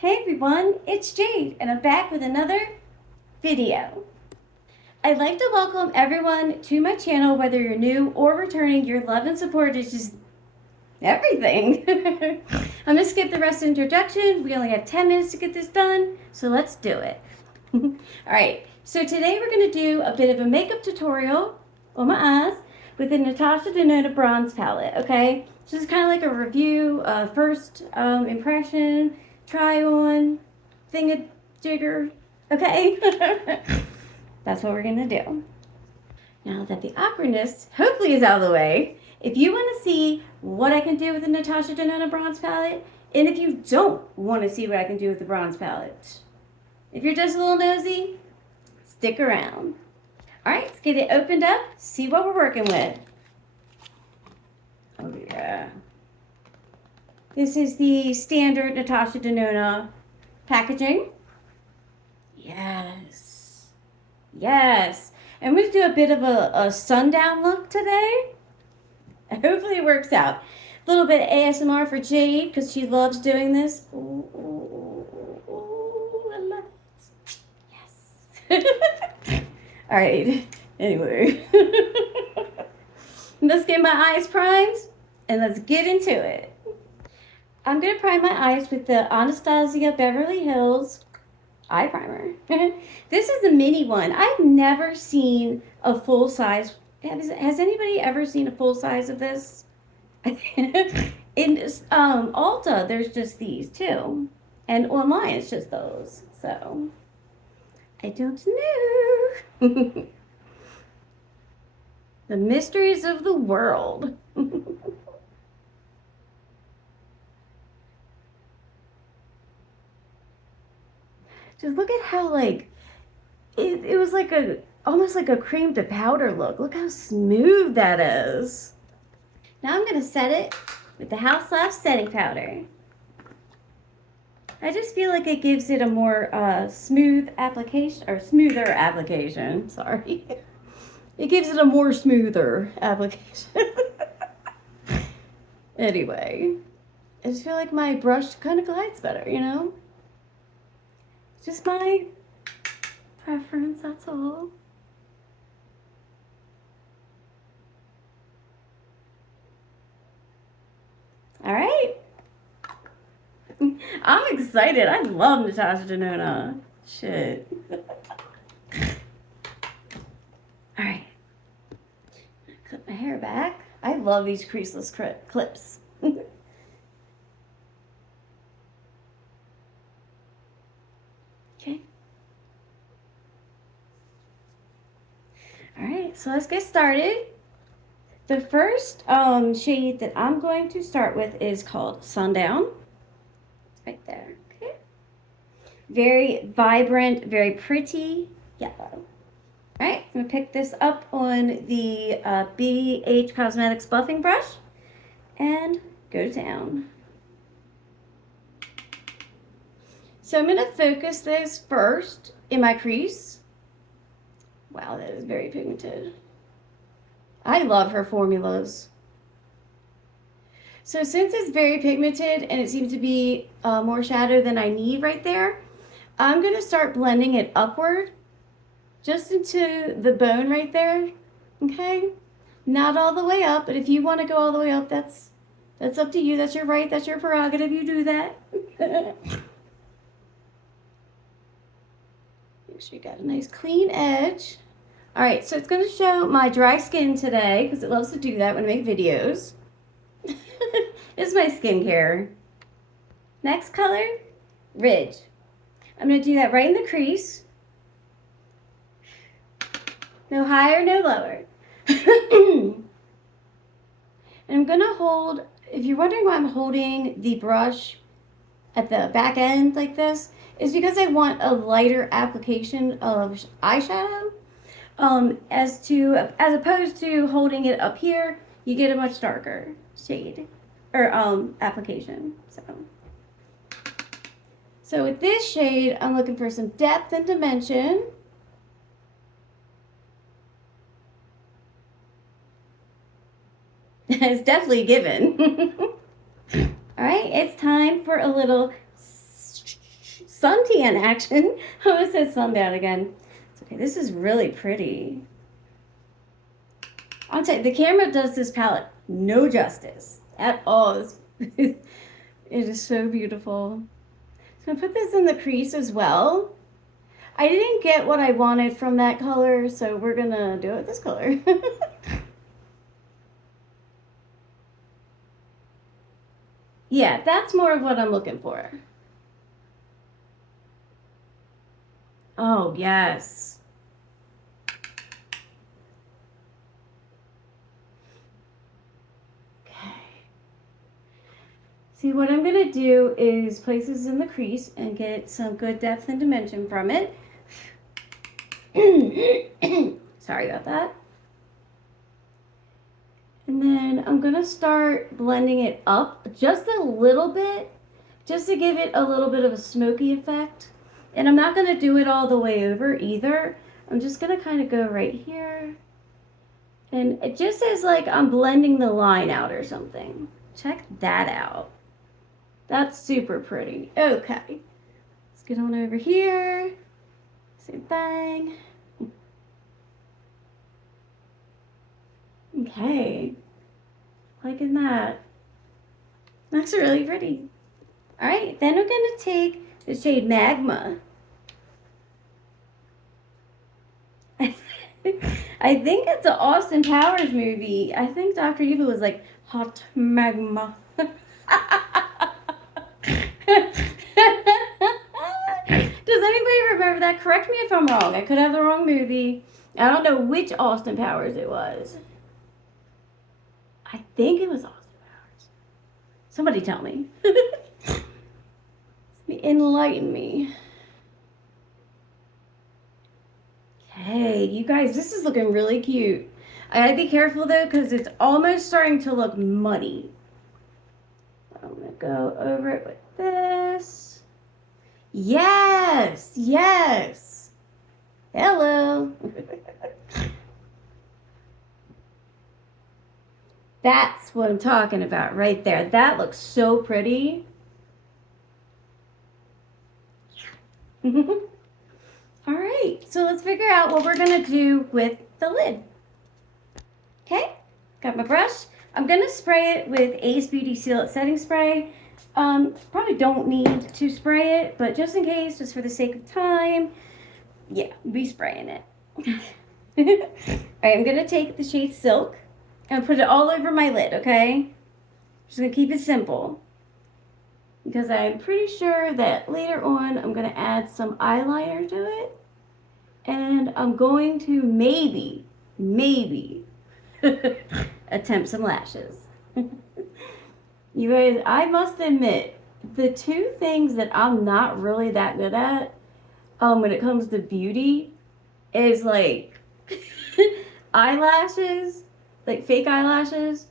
Hey everyone, it's Jade and I'm back with another video. I'd like to welcome everyone to my channel, whether you're new or returning. Your love and support is just everything. I'm gonna skip the rest of the introduction. We only have 10 minutes to get this done, so let's do it. Alright, so today we're gonna do a bit of a makeup tutorial on my eyes with the Natasha Denona Bronze Palette, okay? So this is kind of like a review, first impression, try on, thingamajigger, okay? That's what we're gonna do. Now that the awkwardness hopefully is out of the way, if you want to see what I can do with the Natasha Denona Bronze Palette, and if you don't want to see what I can do with the Bronze Palette, if you're just a little nosy, stick around. Alright, let's get it opened up, see what we're working with. Oh yeah. This is the standard Natasha Denona packaging. Yes. Yes. And we're going to do a bit of a sundown look today. Hopefully it works out. A little bit of ASMR for Jade because she loves doing this. Ooh, ooh, ooh, ooh, I love it. Yes. All right. Anyway. Let's get my eyes primed and let's get into it. I'm going to prime my eyes with the Anastasia Beverly Hills eye primer. This is the mini one. I've never seen a full size. Has anybody ever seen a full size of this? In Ulta, there's just these two. And online, it's just those. So, I don't know. The mysteries of the world. Just look at how, like, it was like almost like a cream to powder look. Look how smooth that is. Now I'm going to set it with the House Lash setting powder. I just feel like it gives it a more smooth application, or smoother application, sorry. It gives it a more smoother application. Anyway, I just feel like my brush kind of glides better, you know? It's just my preference, that's all. All right. I'm excited. I love Natasha Denona. Shit. All right. Clip my hair back. I love these creaseless clips. Okay. All right, so let's get started. The first shade that I'm going to start with is called Sundown. Right there, okay. Very vibrant, very pretty yellow. All right, I'm gonna pick this up on the BH Cosmetics buffing brush and go down. So I'm gonna focus this first in my crease. Wow, that is very pigmented. I love her formulas. So since it's very pigmented and it seems to be more shadow than I need right there, I'm going to start blending it upward just into the bone right there, okay? Not all the way up, but if you want to go all the way up, that's up to you. That's your right, that's your prerogative. You do that. Make sure you got a nice clean edge. All right, so it's going to show my dry skin today because it loves to do that when I make videos. It's my skincare. Next color, Ridge. I'm going to do that right in the crease. No higher, no lower. And I'm going to hold, if you're wondering why I'm holding the brush at the back end like this, it's because I want a lighter application of eyeshadow. As opposed to holding it up here, you get a much darker shade or application. So with this shade, I'm looking for some depth and dimension. It's definitely given. All right, it's time for a little suntan action. I almost said sundown again. It's okay. This is really pretty. I'll tell you, the camera does this palette no justice at all. It is so beautiful. So I'm gonna put this in the crease as well. I didn't get what I wanted from that color, so we're gonna do it with this color. Yeah, that's more of what I'm looking for. Oh, yes. Okay. See, what I'm going to do is place this in the crease and get some good depth and dimension from it. Sorry about that. And then I'm going to start blending it up just a little bit, just to give it a little bit of a smoky effect. And I'm not going to do it all the way over either. I'm just going to kind of go right here. And it just as like I'm blending the line out or something. Check that out. That's super pretty. Okay. Let's get on over here. Say bang. Okay. Liking that. That's really pretty. All right, then we're going to take the shade Magma. I think it's an Austin Powers movie. I think Dr. Evil was like, hot magma. Does anybody remember that? Correct me if I'm wrong. I could have the wrong movie. I don't know which Austin Powers it was. I think it was Austin Powers. Somebody tell me. Enlighten me. Okay, you guys, this is looking really cute. I gotta be careful though, because it's almost starting to look muddy. I'm gonna go over it with this. Yes, yes. Hello. That's what I'm talking about right there. That looks so pretty. All right, so let's figure out what we're gonna do with the lid. Okay, got my brush. I'm gonna spray it with Ace Beauty Seal It Setting Spray. Probably don't need to spray it, but just in case, just for the sake of time, yeah, be spraying it. All right, I'm gonna take the shade Silk and put it all over my lid, okay? Just gonna keep it simple, because I'm pretty sure that later on I'm going to add some eyeliner to it. And I'm going to maybe attempt some lashes. You guys, I must admit, the two things that I'm not really that good at when it comes to beauty is like eyelashes, like fake eyelashes,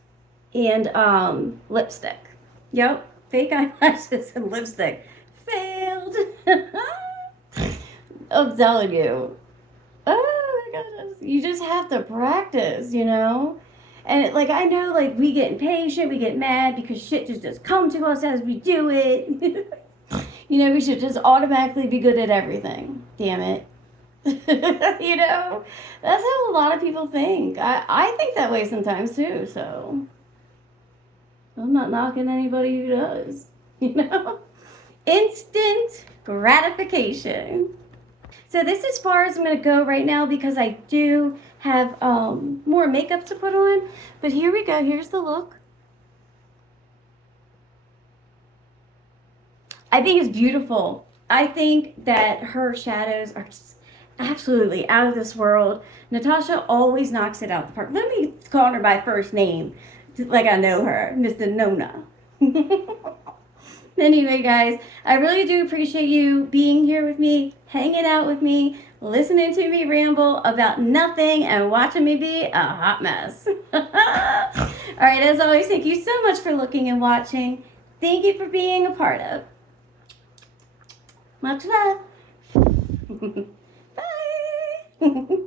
and lipstick. Yep. Fake eyelashes and lipstick. Failed. I'm telling you. Oh my goodness. You just have to practice, you know? And like, I know, like, we get impatient, we get mad because shit just does come to us as we do it. You know, we should just automatically be good at everything. Damn it. You know? That's how a lot of people think. I think that way sometimes too, so I'm not knocking anybody who does, you know? Instant gratification. So this is as far as I'm going to go right now because I do have more makeup to put on. But here we go. Here's the look. I think it's beautiful. I think that her shadows are just absolutely out of this world. Natasha always knocks it out the park. Let me call her by first name, like I know her, Ms. Denona. Anyway, guys, I really do appreciate you being here with me, hanging out with me, listening to me ramble about nothing, and watching me be a hot mess. All right, as always, thank you so much for looking and watching. Thank you for being a part of. Much love. Bye.